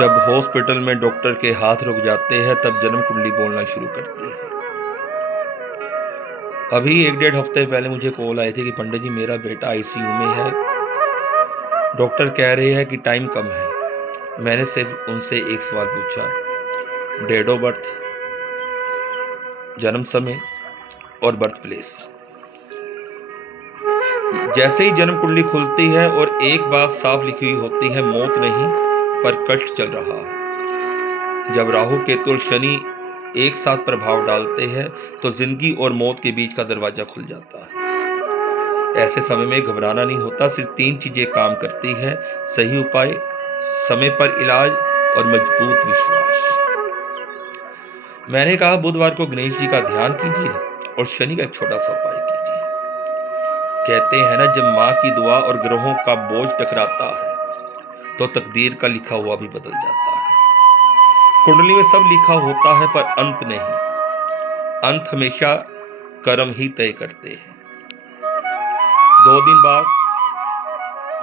जब हॉस्पिटल में डॉक्टर के हाथ रुक जाते हैं तब जन्म कुंडली बोलना शुरू करती है। अभी 1 डेढ़ हफ्ते पहले मुझे कॉल आई थी कि पंडित जी मेरा बेटा आईसीयू में है। डॉक्टर कह रहे हैं कि टाइम कम है। मैंने सिर्फ उनसे एक सवाल पूछा, डेट ऑफ बर्थ, जन्म समय और बर्थ प्लेस। जैसे ही जन्म कुंडली खुलती है और एक बात साफ लिखी हुई होती है, मौत नहीं पर कष्ट चल रहा है। जब राहु केतु और शनि एक साथ प्रभाव डालते हैं तो जिंदगी और मौत के बीच का दरवाजा खुल जाता है। ऐसे समय में घबराना नहीं होता, सिर्फ 3 चीजें काम करती है: सही उपाय, समय पर इलाज और मजबूत विश्वास। मैंने कहा बुधवार को गणेश जी का ध्यान कीजिए और शनि का एक छोटा सा उपाय कीजिए। कहते हैं ना, जब माँ की दुआ और ग्रहों का बोझ टकराता है तो तकदीर का लिखा हुआ भी बदल जाता है। कुंडली में सब लिखा होता है पर अंत नहीं। अंत हमेशा कर्म ही तय करते हैं। 2 दिन बाद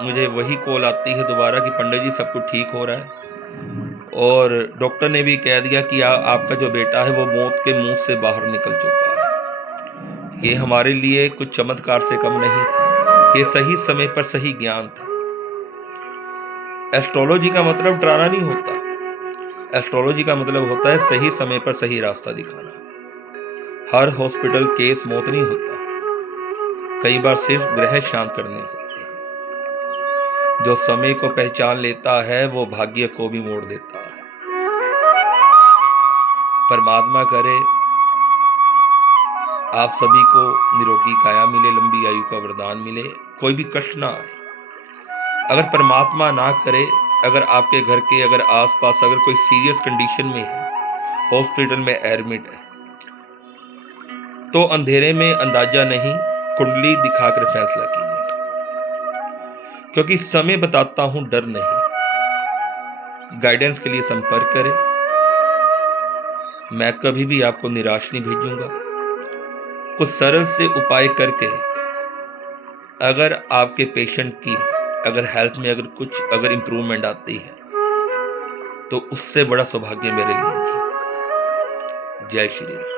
मुझे वही कॉल आती है दोबारा कि पंडित जी सब कुछ ठीक हो रहा है और डॉक्टर ने भी कह दिया कि आपका जो बेटा है वो मौत के मुंह से बाहर निकल चुका है। ये हमारे लिए कुछ चमत्कार से कम नहीं था, ये सही समय पर सही ज्ञान था। एस्ट्रोलॉजी का मतलब डराना नहीं होता, एस्ट्रोलॉजी का मतलब होता है सही समय पर सही रास्ता दिखाना। हर हॉस्पिटल केस मौत नहीं होता, कई बार सिर्फ ग्रह शांत करने होते हैं। जो समय को पहचान लेता है वो भाग्य को भी मोड़ देता है। परमात्मा करे आप सभी को निरोगी काया मिले, लंबी आयु का वरदान मिले, कोई भी कष्ट ना आए। अगर परमात्मा ना करे, अगर आपके घर के अगर आसपास अगर कोई सीरियस कंडीशन में है, हॉस्पिटल में एडमिट है, तो अंधेरे में अंदाजा नहीं, कुंडली दिखाकर फैसला कीजिए। क्योंकि समय बताता हूं, डर नहीं। गाइडेंस के लिए संपर्क करें। मैं कभी भी आपको निराश नहीं भेजूंगा। कुछ सरल से उपाय करके अगर आपके पेशेंट की अगर हेल्थ में अगर कुछ अगर इंप्रूवमेंट आती है तो उससे बड़ा सौभाग्य मेरे लिए नहीं। जय श्री राम।